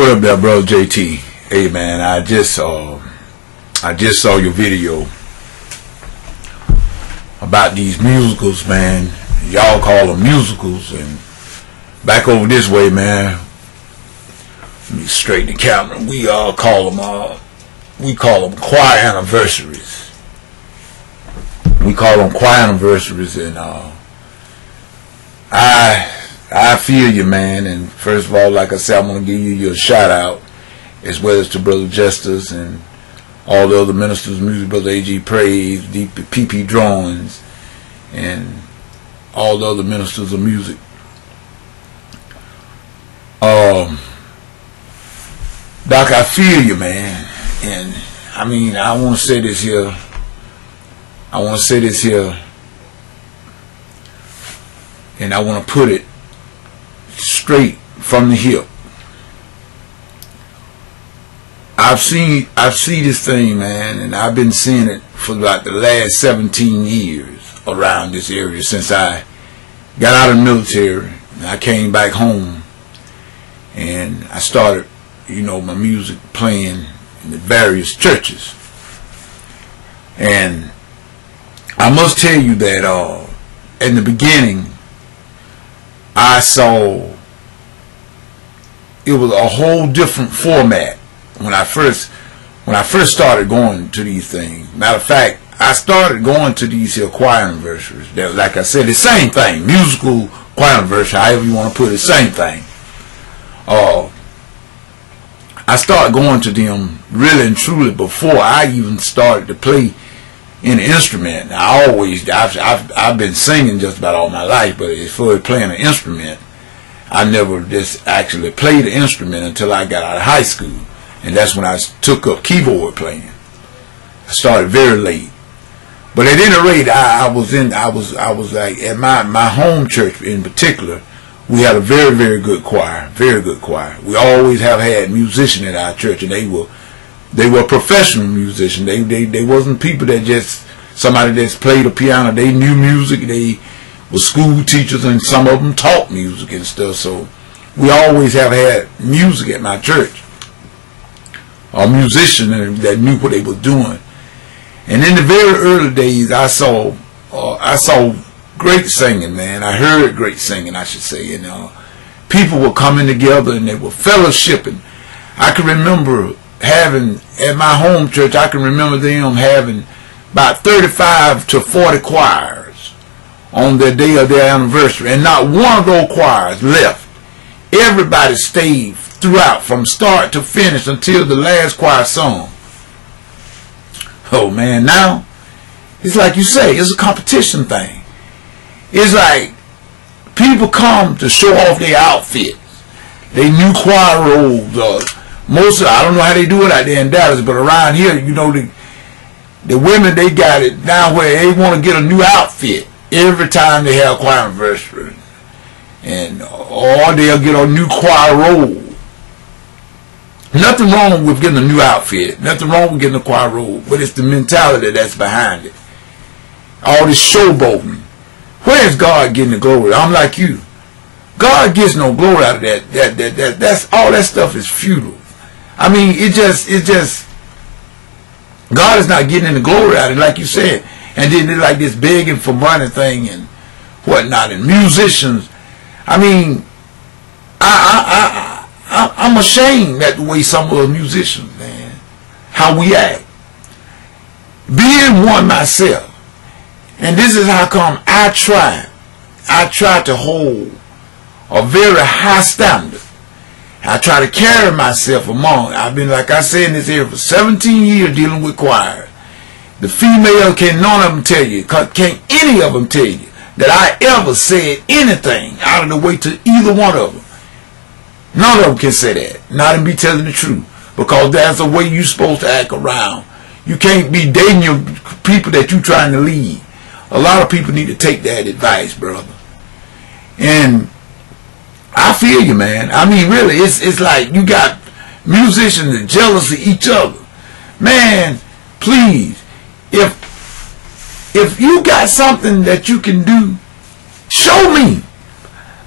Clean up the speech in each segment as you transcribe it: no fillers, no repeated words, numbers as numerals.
What up there, bro? JT. Hey man, I just saw your video about these musicals, man. Y'all call them musicals, and back over this way, man. Let me straighten the camera. We call them choir anniversaries. We call them choir anniversaries, and I feel you, man. And first of all, like I said, I'm gonna give you your shout out, as well as to Brother Justus and all the other ministers of music, Brother A.G. Praise, PP Drawings, and all the other ministers of music. Doc, I feel you, man. And I mean, I want to say this here. And I want to put it straight from the hip. I've seen this thing, man, and I've been seeing it for about the last 17 years around this area since I got out of the military and I came back home and I started, you know, my music playing in the various churches. And I must tell you that in the beginning I saw it was a whole different format when I first started going to these things. Matter of fact, I started going to these here choir anniversaries. That, like I said, the same thing, musical choir anniversary, however you want to put it, same thing. I started going to them really and truly before I even started to play an instrument. I've been singing just about all my life, but as far as playing an instrument, I never just actually played an instrument until I got out of high school, and that's when I took up keyboard playing. I started very late, but at any rate, I was like at my home church in particular. We had a very, very good choir, very good choir. We always have had musicians at our church, and they were professional musicians. They wasn't people that just somebody that's played the piano. They knew music. They were school teachers, and some of them taught music and stuff. So we always have had music at my church, a musician that knew what they were doing. And in the very early days, I saw great singing, man. I heard great singing, I should say. And people were coming together and they were fellowshipping. I can remember having, at my home church, I can remember them having about 35 to 40 choirs on their day of their anniversary. And not one of those choirs left. Everybody stayed throughout, from start to finish, until the last choir sung. Oh man, now it's like you say, it's a competition thing. It's like people come to show off their outfits, they new choir robes. I don't know how they do it out there in Dallas, but around here, you know, the women, they got it now where they want to get a new outfit every time they have a choir anniversary, and or they'll get a new choir robe. Nothing wrong with getting a new outfit, nothing wrong with getting a choir robe, but it's the mentality that's behind it. All this showboating. Where's God getting the glory? I'm like you. God gets no glory out of that. That's all. That stuff is futile. I mean, it just God is not getting the glory out of it, like you said. And then they're like this begging for money thing and whatnot. And musicians, I mean, I'm ashamed at the way some of the musicians, man, how we act. Being one myself, and this is how come I try to hold a very high standard. I try to carry myself among. I've been, like I said, in this area for 17 years dealing with choir. The female, none of them tell you, can't any of them tell you that I ever said anything out of the way to either one of them. None of them can say that, not and be telling the truth, because that's the way you're supposed to act around. You can't be dating your people that you're trying to lead. A lot of people need to take that advice, brother. And I feel you, man. I mean, really, it's like you got musicians that jealous of each other. Man, please, if you got something that you can do, show me.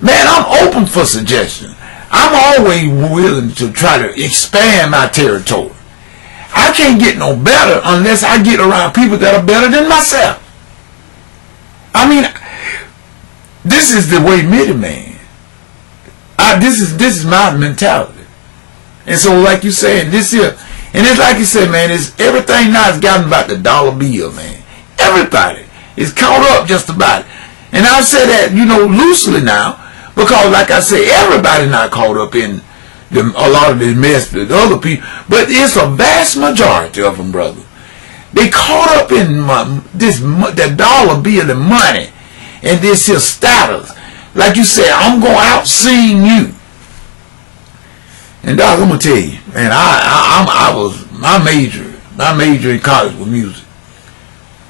Man, I'm open for suggestions. I'm always willing to try to expand my territory. I can't get no better unless I get around people that are better than myself. I mean, this is the way Mitty Man. This is my mentality. And so, like you said, this here, and it's like you said, man, it's everything now has gotten about the dollar bill, man. Everybody is caught up just about it. And I say that, you know, loosely now, because like I say, everybody not caught up in a lot of this mess that other people, but it's a vast majority of them, brother. They caught up in that dollar bill and money and this here status. Like you said, I'm going to out-sing you. And dog, I'm going to tell you, man, I was, my major in college was music.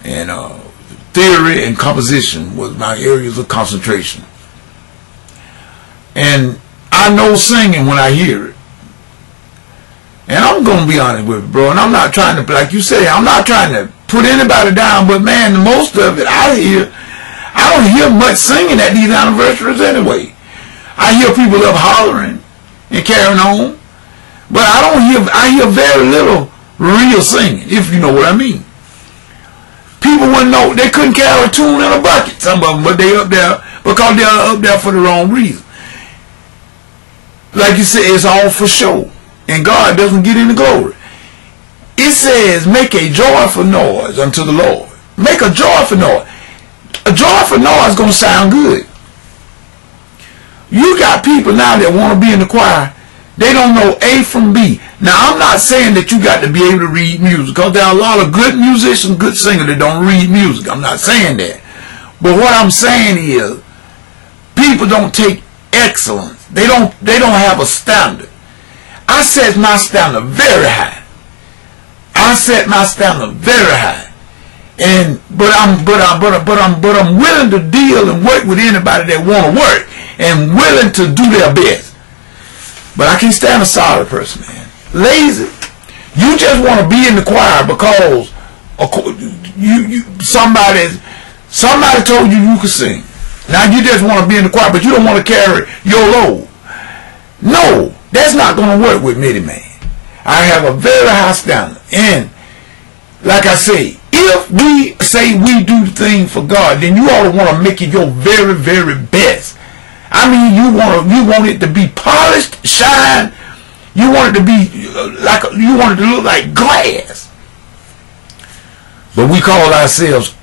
And theory and composition was my areas of concentration. And I know singing when I hear it. And I'm going to be honest with you, bro. And I'm not trying to, like you say, I'm not trying to put anybody down. But, man, most of it I don't hear much singing at these anniversaries anyway. I hear people up hollering and carrying on. But I hear very little real singing, if you know what I mean. People wouldn't know, they couldn't carry a tune in a bucket, some of them, but they up there because they're up there for the wrong reason. Like you said, it's all for show. And God doesn't get any glory. It says, make a joyful noise unto the Lord. Make a joyful noise. A joyful noise is going to sound good. You got people now that want to be in the choir. They don't know A from B. Now, I'm not saying that you got to be able to read music, because there are a lot of good musicians, good singers that don't read music. I'm not saying that. But what I'm saying is, people don't take excellence. They don't have a standard. I set my standard very high. I set my standard very high. And but I'm willing to deal and work with anybody that want to work and willing to do their best. But I can't stand a sorry person, man. Lazy. You just want to be in the choir because somebody told you could sing. Now you just want to be in the choir, but you don't want to carry your load. No, that's not going to work with Mitty Man. I have a very high standard. And like I say, if we say we do the thing for God, then you ought to want to make it your very, very best. I mean, you want it to be polished, shine. You want it to be you want it to look like glass. But we call ourselves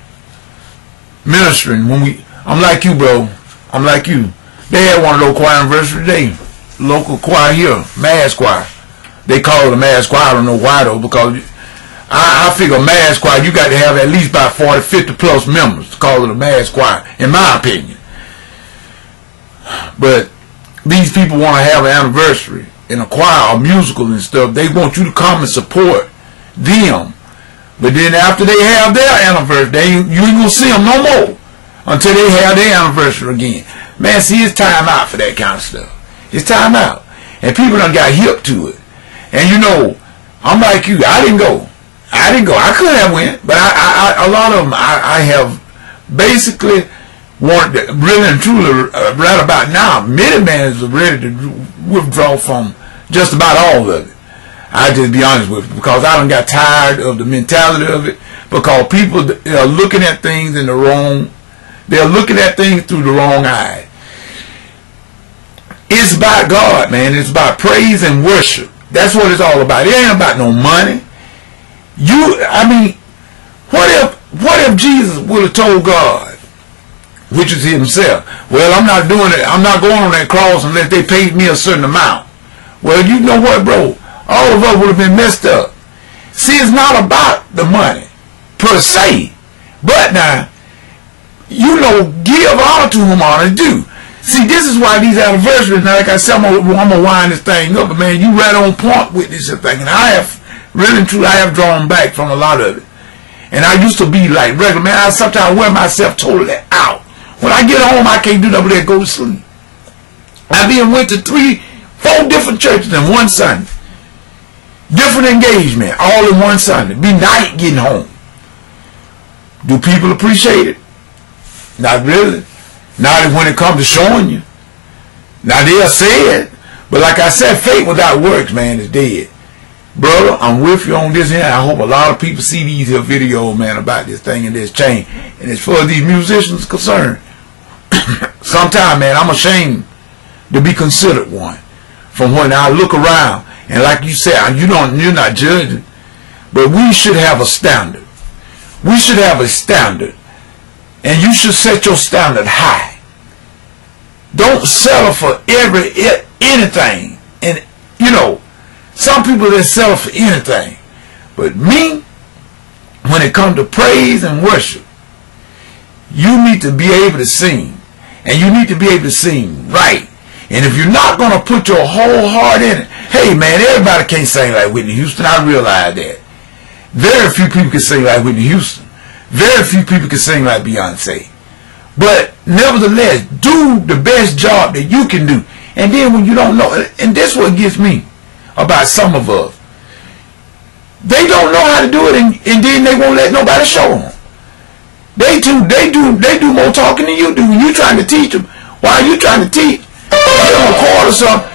ministering when I'm like you, bro. I'm like you. They had one of those choir anniversary today. Local choir here, mass choir. They call it a mass choir. I don't know why though, because I figure mass choir, you got to have at least about 40, 50 plus members to call it a mass choir, in my opinion. But these people want to have an anniversary in a choir or musical and stuff. They want you to come and support them. But then after they have their anniversary, you ain't going to see them no more until they have their anniversary again. Man, see, it's time out for that kind of stuff. It's time out. And people done got hip to it. And you know, I'm like you. I didn't go. I could have went, but a lot of them I have basically wanted to, really and truly right about now. Mitty Man is ready to withdraw from just about all of it. I just be honest with you, because I done got tired of the mentality of it, because people are looking at things in the wrong, they're looking at things through the wrong eye. It's about God, man. It's about praise and worship. That's what it's all about. It ain't about no money. I mean, what if Jesus would have told God, which is himself, well, I'm not doing it, I'm not going on that cross unless they paid me a certain amount. Well, you know what, bro? All of us would have been messed up. See, it's not about the money, per se. But now, you know, give honor to whom honor is due. See, this is why these anniversaries, now, like I said, I'm gonna wind this thing up, but man, you right on point with this thing. And I have, really and truly, I have drawn back from a lot of it. And I used to be like regular, man, I sometimes wear myself totally out. When I get home, I can't do nothing but go to sleep. Went to 3, 4 different churches in one Sunday. Different engagement, all in one Sunday. Be night getting home. Do people appreciate it? Not really. Not when it comes to showing you. Now they'll say it, But like I said, faith without works, man, is dead. Brother, I'm with you on this here. I hope a lot of people see these here videos, man, about this thing and this change. And as far as these musicians concerned, sometimes, man, I'm ashamed to be considered one. From when I look around, and like you said, you're not judging, but we should have a standard. We should have a standard, and you should set your standard high. Don't settle for anything. And you know, some people that settle for anything, but me, when it comes to praise and worship, you need to be able to sing, and you need to be able to sing right. And if you're not going to put your whole heart in it, hey man, everybody can't sing like Whitney Houston. I realize that. Very few people can sing like Whitney Houston. Very few people can sing like Beyonce. But nevertheless, do the best job that you can do. And then when you don't know, and this is what gets me about some of us. They don't know how to do it, and then they won't let nobody show them. They do more talking than you do. When you trying to teach them, while you trying to teach, they don't record or something.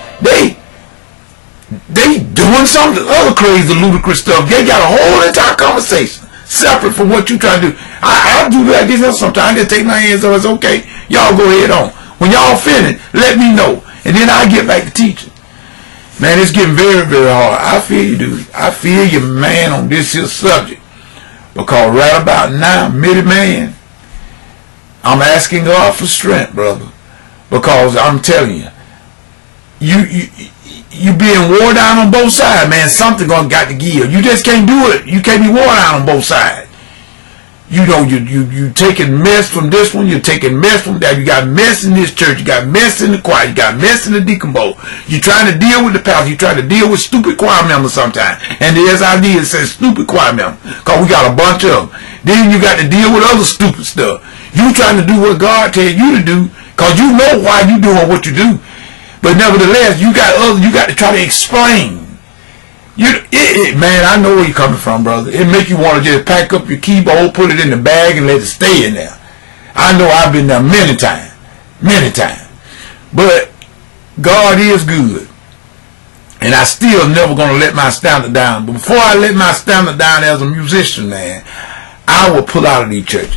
They doing some other crazy, ludicrous stuff. They got a whole entire conversation separate from what you trying to do. I do like this sometimes. I just take my hands off. It's okay. Y'all go ahead on. When y'all finish, let me know, and then I get back to teaching. Man, it's getting very, very hard. I feel you, dude. I feel you, man, on this here subject. Because right about now, man, I'm asking God for strength, brother. Because I'm telling you, you being wore down on both sides, man. Something got to give. You just can't do it. You can't be wore down on both sides. You know, you taking mess from this one, you're taking mess from that. You got mess in this church, you got mess in the choir, you got mess in the deacon bowl. You're trying to deal with the pastor, you try to deal with stupid choir members sometimes. And the SID says stupid choir members, because we got a bunch of them. Then you got to deal with other stupid stuff. You trying to do what God tell you to do, because you know why you doing what you do. But nevertheless, you got to try to explain. Man, I know where you're coming from, brother. It make you want to just pack up your keyboard, put it in the bag, and let it stay in there. I know I've been there many times. But God is good. And I still never going to let my standard down. But before I let my standard down as a musician, man, I will pull out of these churches.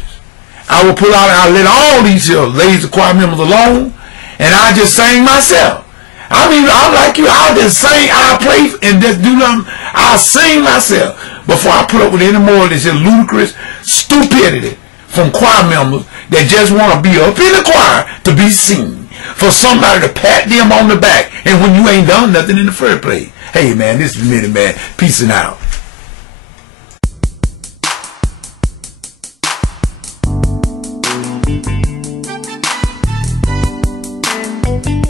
I will pull out, I'll let all these lazy choir members alone, and I just sing myself. I mean, I'm like you. I'll just sing, I'll play, and just do nothing. I'll sing myself before I put up with any more of this ludicrous stupidity from choir members that just want to be up in the choir to be seen. For somebody to pat them on the back, and when you ain't done nothing in the first place. Hey, man, this is Minnie Man. Peace and out.